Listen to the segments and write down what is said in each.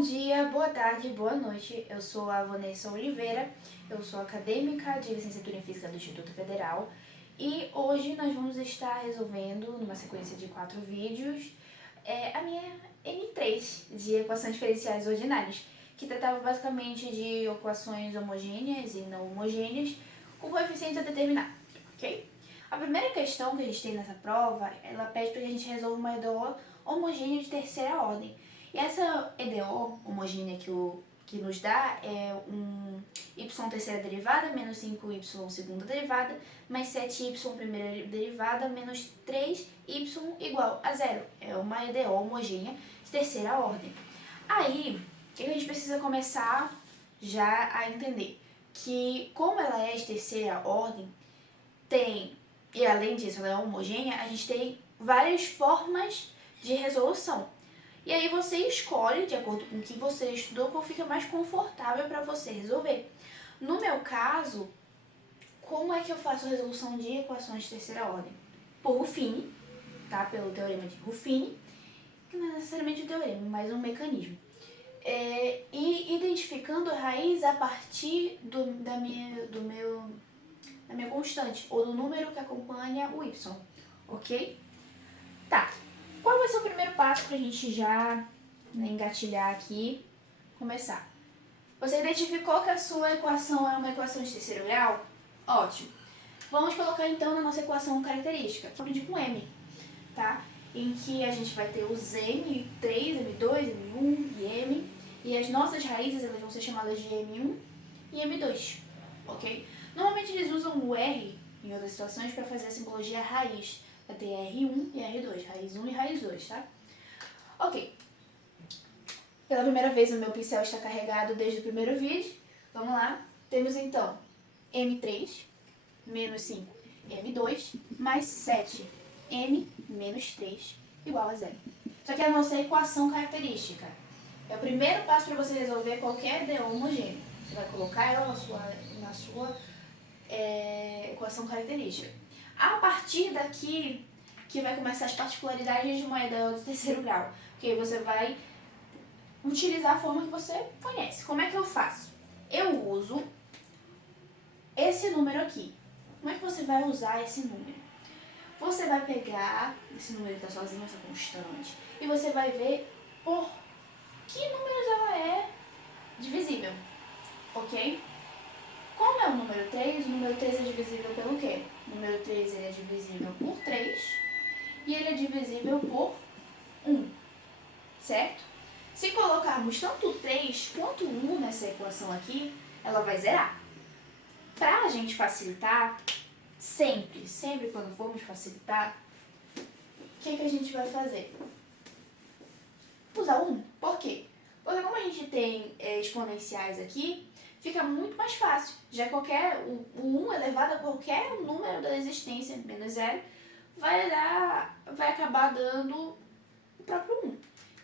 Bom dia, boa tarde, boa noite. Eu sou a Vanessa Oliveira, eu sou acadêmica de licenciatura em Física do Instituto Federal e hoje nós vamos estar resolvendo, numa sequência de 4 vídeos, a minha N3 de equações diferenciais ordinárias, que tratava basicamente de equações homogêneas e não homogêneas com coeficientes a determinar, ok? A primeira questão que a gente tem nessa prova, ela pede para que a gente resolva uma EDO homogênea de terceira ordem. E essa EDO homogênea que nos dá é um y terceira derivada menos 5y segunda derivada mais 7y primeira derivada menos 3y igual a zero. É uma EDO homogênea de terceira ordem. Aí, o que a gente precisa começar já a entender? Que como ela é de terceira ordem, e além disso ela é homogênea, a gente tem várias formas de resolução. E aí você escolhe, de acordo com o que você estudou, qual fica mais confortável para você resolver. No meu caso, como é que eu faço a resolução de equações de terceira ordem? Por Ruffini, tá? Pelo teorema de Ruffini, que não é necessariamente um teorema, mas um mecanismo. E identificando a raiz a partir da minha constante, ou do número que acompanha o y, ok? Tá. Qual vai ser o primeiro passo para a gente já engatilhar aqui, começar? Você identificou que a sua equação é uma equação de terceiro grau? Ótimo. Vamos colocar então na nossa equação característica, que eu aprendi com M, tá? Em que a gente vai ter os M3, M2, M1 e M, e as nossas raízes elas vão ser chamadas de M1 e M2, ok? Normalmente eles usam o R em outras situações para fazer a simbologia raiz. Vai ter R1 e R2, raiz 1 e raiz 2, tá? Ok. Pela primeira vez o meu pincel está carregado desde o primeiro vídeo. Vamos lá. Temos então M3 menos 5, M2 mais 7, M menos 3 igual a zero. Isso aqui é a nossa equação característica. É o primeiro passo para você resolver qualquer EDO homogêneo. Você vai colocar ela na sua equação característica. A partir daqui que vai começar as particularidades de uma EDO de terceiro grau, porque você vai utilizar a forma que você conhece. Como é que eu faço? Eu uso esse número aqui. Como é que você vai usar esse número? Você vai pegar esse número que está sozinho, essa constante, e você vai ver por que números ela é divisível, ok? Como é o número 3 é divisível pelo quê? O número 3 ele é divisível por 3 e ele é divisível por 1, certo? Se colocarmos tanto 3 quanto 1 nessa equação aqui, ela vai zerar. Para a gente facilitar, sempre quando formos facilitar, o que a gente vai fazer? Usar 1. Por quê? Porque como a gente tem exponenciais aqui, fica muito mais fácil. Já o 1 elevado a qualquer número da existência, menos 0, vai acabar dando o próprio 1.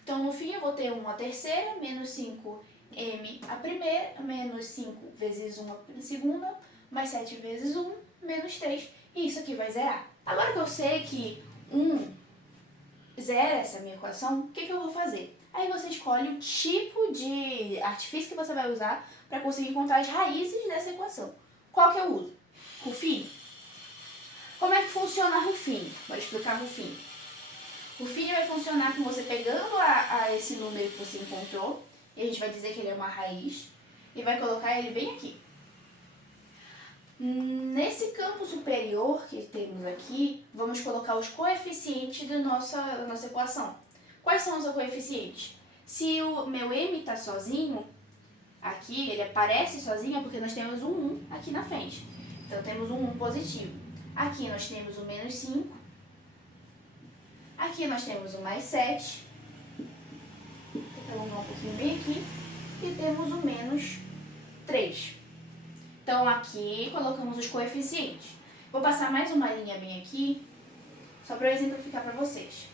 Então, no fim, eu vou ter 1 a terceira, menos 5m a primeira, menos 5 vezes 1 a segunda, mais 7 vezes 1, menos 3. E isso aqui vai zerar. Agora que eu sei que 1 zera essa minha equação, o que eu vou fazer? Aí você escolhe o tipo de artifício que você vai usar para conseguir encontrar as raízes dessa equação. Qual que eu uso? Ruffini. Como é que funciona Ruffini? Vou explicar Ruffini. Ruffini vai funcionar com você pegando esse número que você encontrou, e a gente vai dizer que ele é uma raiz, e vai colocar ele bem aqui. Nesse campo superior que temos aqui, vamos colocar os coeficientes da nossa equação. Quais são os coeficientes? Se o meu M está sozinho, aqui ele aparece sozinho, é porque nós temos um 1 aqui na frente. Então temos um 1 positivo. Aqui nós temos o menos 5. Aqui nós temos o mais 7. Vou prolongar um pouquinho bem aqui. E temos o menos 3. Então aqui colocamos os coeficientes. Vou passar mais uma linha bem aqui, só para exemplificar para vocês.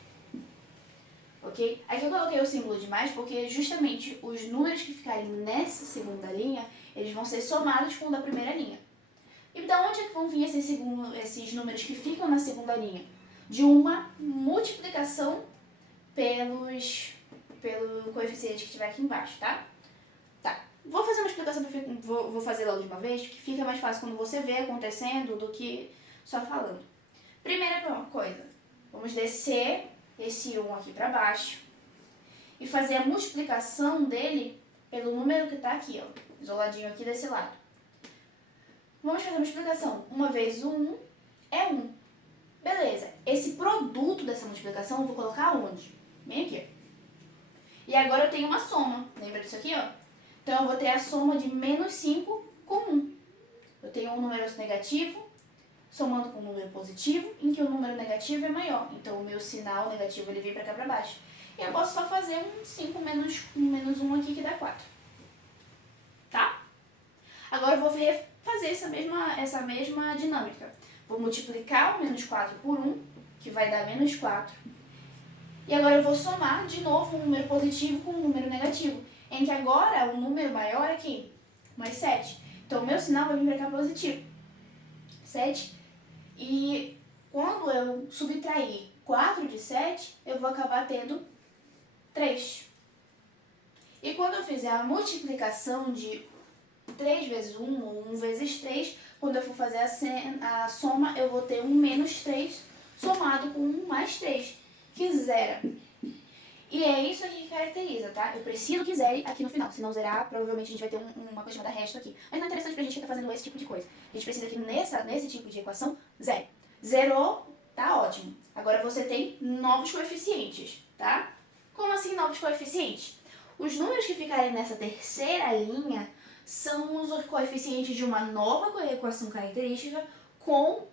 Ok? Aqui eu coloquei o símbolo de mais porque justamente os números que ficarem nessa segunda linha, eles vão ser somados com o da primeira linha. E da onde é que vão vir esses números que ficam na segunda linha? De uma multiplicação pelos pelo coeficiente que tiver aqui embaixo, tá? Tá. Vou fazer uma explicação, vou fazer logo de uma vez, que fica mais fácil quando você vê acontecendo do que só falando. Primeira coisa, vamos descer esse 1 aqui para baixo e fazer a multiplicação dele pelo número que está aqui, ó, isoladinho aqui desse lado. Vamos fazer uma multiplicação. 1 vezes o 1 é 1. Beleza. Esse produto dessa multiplicação eu vou colocar onde? Bem aqui. E agora eu tenho uma soma. Lembra disso aqui, ó? Então eu vou ter a soma de menos 5 com 1. Eu tenho um número negativo somando com um número positivo, em que o número negativo é maior. Então o meu sinal negativo ele vem para cá para baixo. E eu posso só fazer um 5 menos 1 aqui que dá 4. Tá? Agora eu vou fazer essa mesma dinâmica. Vou multiplicar o menos 4 por 1, que vai dar menos 4. E agora eu vou somar de novo um número positivo com um número negativo, em que agora o número maior é aqui, mais 7. Então o meu sinal vai vir para cá positivo. 7. E quando eu subtrair 4 de 7, eu vou acabar tendo 3. E quando eu fizer a multiplicação de 3 vezes 1 ou 1 vezes 3, quando eu for fazer a soma, eu vou ter um menos 3 somado com 1 mais 3, que zera. E é isso aqui que caracteriza, tá? Eu preciso que zere aqui no final. Se não zerar, provavelmente a gente vai ter uma coisa chamada resto aqui. Mas não é interessante pra gente que tá fazendo esse tipo de coisa. A gente precisa que nesse tipo de equação, zere. Zerou, tá ótimo. Agora você tem novos coeficientes, tá? Como assim novos coeficientes? Os números que ficarem nessa terceira linha são os coeficientes de uma nova equação característica com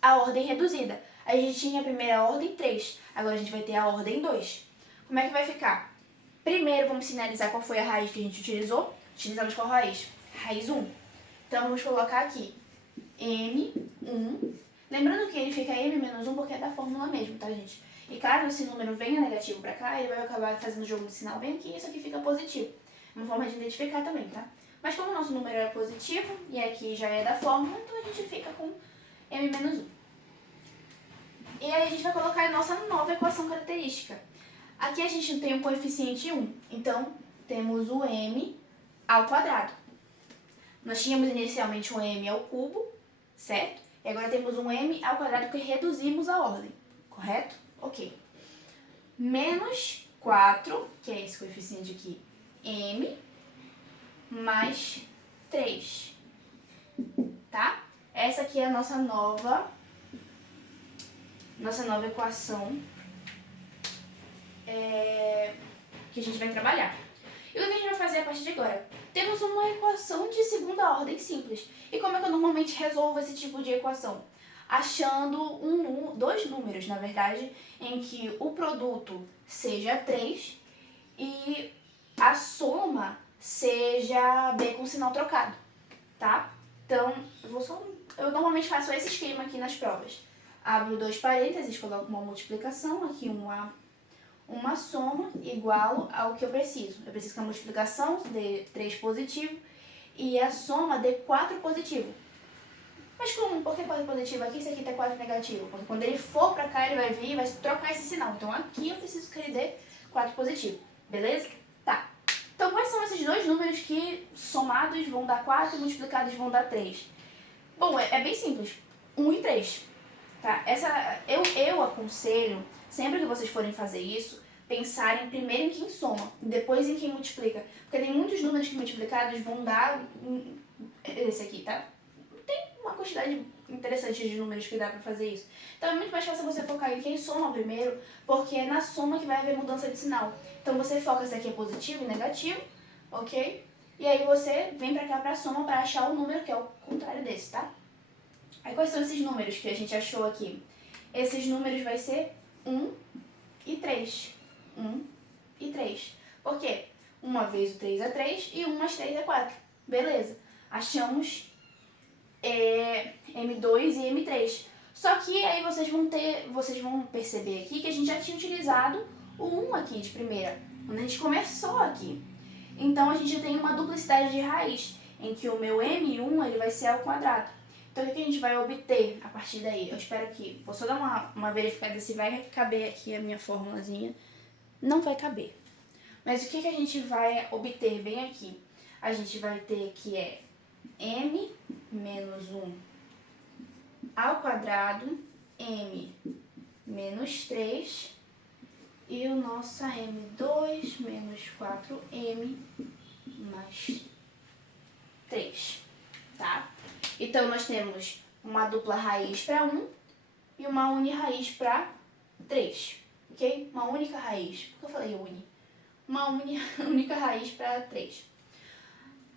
a ordem reduzida. A gente tinha a primeira ordem 3, agora a gente vai ter a ordem 2. Como é que vai ficar? Primeiro vamos sinalizar qual foi a raiz que a gente utilizou. Utilizamos qual raiz? Raiz 1. Então vamos colocar aqui M1. Lembrando que ele fica M menos 1 porque é da fórmula mesmo, tá, gente? E caso esse número venha negativo pra cá, ele vai acabar fazendo o jogo de sinal bem aqui e isso aqui fica positivo. Uma forma de identificar também, tá? Mas como o nosso número é positivo e aqui já é da fórmula, então a gente fica com M menos 1. E aí a gente vai colocar a nossa nova equação característica. Aqui a gente tem o coeficiente 1, então temos o m ao quadrado. Nós tínhamos inicialmente um m ao cubo, certo? E agora temos um m ao quadrado porque reduzimos a ordem, correto? Ok. Menos 4, que é esse coeficiente aqui, m, mais 3, tá? Essa aqui é a nossa nova equação que a gente vai trabalhar. E o que a gente vai fazer a partir de agora? Temos uma equação de segunda ordem simples. E como é que eu normalmente resolvo esse tipo de equação? Achando dois números, na verdade, em que o produto seja 3 e a soma seja b com sinal trocado, tá? Então, eu normalmente faço esse esquema aqui nas provas. Abro 2 parênteses, coloco uma multiplicação, aqui uma soma igual ao que eu preciso. Eu preciso que a multiplicação dê 3 positivo e a soma dê 4 positivo. Mas como? Por que 4 positivo aqui se aqui tá 4 negativo? Porque quando ele for pra cá, ele vai vir e vai trocar esse sinal. Então aqui eu preciso que ele dê 4 positivo. Beleza? Tá. Então quais são esses dois números que somados vão dar 4 e multiplicados vão dar 3? Bom, é bem simples. 1 e 3. Tá? Eu aconselho, sempre que vocês forem fazer isso, pensarem primeiro em quem soma, depois em quem multiplica. Porque tem muitos números que multiplicados vão dar esse aqui, tá? Tem uma quantidade interessante de números que dá pra fazer isso. Então é muito mais fácil você focar em quem soma primeiro, porque é na soma que vai haver mudança de sinal. Então você foca se aqui é positivo e negativo, ok? E aí você vem pra cá pra soma pra achar o número que é o contrário desse, tá? Aí quais são esses números que a gente achou aqui? Esses números vai ser 1 e 3. 1 e 3. Por quê? 1 vezes o 3 é 3 e 1 mais 3 é 4. Beleza. Achamos M2 e M3. Só que aí vocês vão perceber aqui que a gente já tinha utilizado o 1 aqui de primeira, quando a gente começou aqui. Então a gente já tem uma duplicidade de raiz, em que o meu M1 ele vai ser ao quadrado. Então, o que a gente vai obter a partir daí? Eu espero que... Vou só dar uma verificada se vai caber aqui a minha formulazinha. Não vai caber. Mas o que a gente vai obter bem aqui? A gente vai ter que é m menos 1 ao quadrado, m menos 3, e o nosso m2 menos 4m mais 3, tá? Então, nós temos uma dupla raiz para 1 e uma unirraiz para 3, ok? Uma única raiz. Por que eu falei uni? Uma única raiz para 3.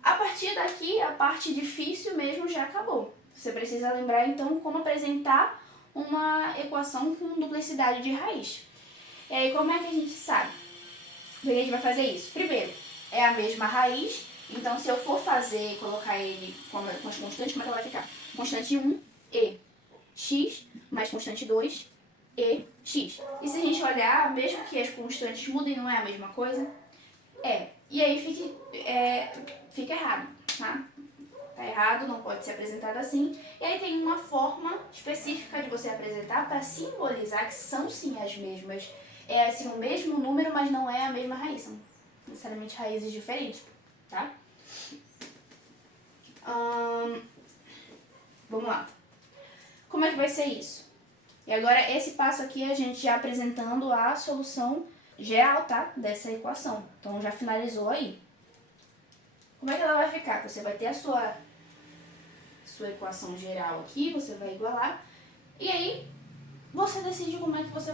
A partir daqui, a parte difícil mesmo já acabou. Você precisa lembrar, então, como apresentar uma equação com duplicidade de raiz. E aí, como é que a gente sabe? Como a gente vai fazer isso? Primeiro, é a mesma raiz. Então, se eu for fazer, colocar ele com as constantes, como é que ela vai ficar? Constante 1, e x, mais constante 2, e x. E se a gente olhar, mesmo que as constantes mudem, não é a mesma coisa? É. E aí fica errado, tá? Tá errado, não pode ser apresentado assim. E aí tem uma forma específica de você apresentar para simbolizar que são sim as mesmas. É assim o mesmo número, mas não é a mesma raiz. São necessariamente raízes diferentes, tá? Vamos lá. Como é que vai ser isso? E agora esse passo aqui a gente já apresentando a solução geral, tá? Dessa equação. Então já finalizou aí. Como é que ela vai ficar? Você vai ter a sua equação geral aqui, você vai igualar. E aí você decide como é que você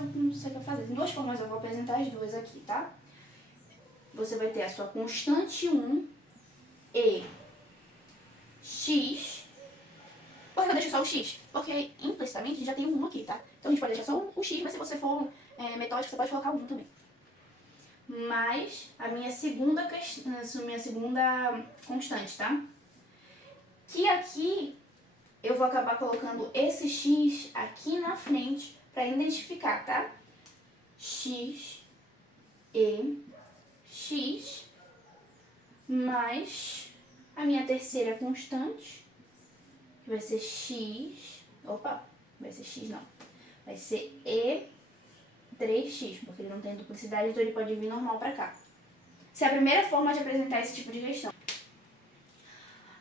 quer fazer. Tem duas formas, eu vou apresentar as duas aqui, tá? Você vai ter a sua constante 1 e x. Por que eu deixo só o x? Porque implicitamente já tem um 1 aqui, tá? Então a gente pode deixar só o x, mas se você for metódico, você pode colocar o 1 também. Mais a minha segunda constante, tá? Que aqui eu vou acabar colocando esse x aqui na frente para identificar, tá? X e x mais a minha terceira constante, que vai ser x, vai ser x não, vai ser e 3x, porque ele não tem duplicidade, então ele pode vir normal para cá. Essa é a primeira forma de apresentar esse tipo de questão.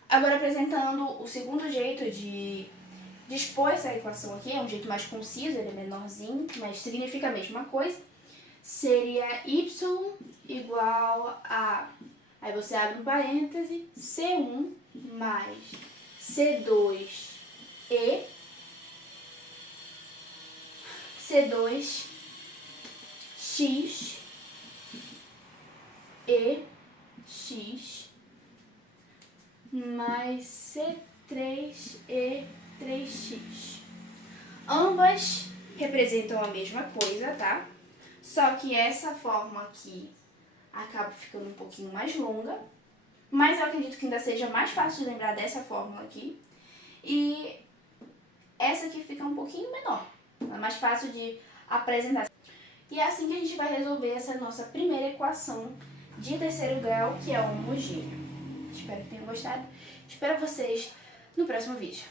Agora, apresentando o segundo jeito de dispor essa equação aqui, é um jeito mais conciso, ele é menorzinho, mas significa a mesma coisa. Seria y igual a... Aí você abre um parêntese, C1 mais C2 e C2 x e x mais C3 e 3x. Ambas representam a mesma coisa, tá? Só que essa forma aqui acaba ficando um pouquinho mais longa, mas eu acredito que ainda seja mais fácil de lembrar dessa fórmula aqui. E essa aqui fica um pouquinho menor, é mais fácil de apresentar. E é assim que a gente vai resolver essa nossa primeira equação de terceiro grau, que é homogênea. Espero que tenham gostado. Espero vocês no próximo vídeo.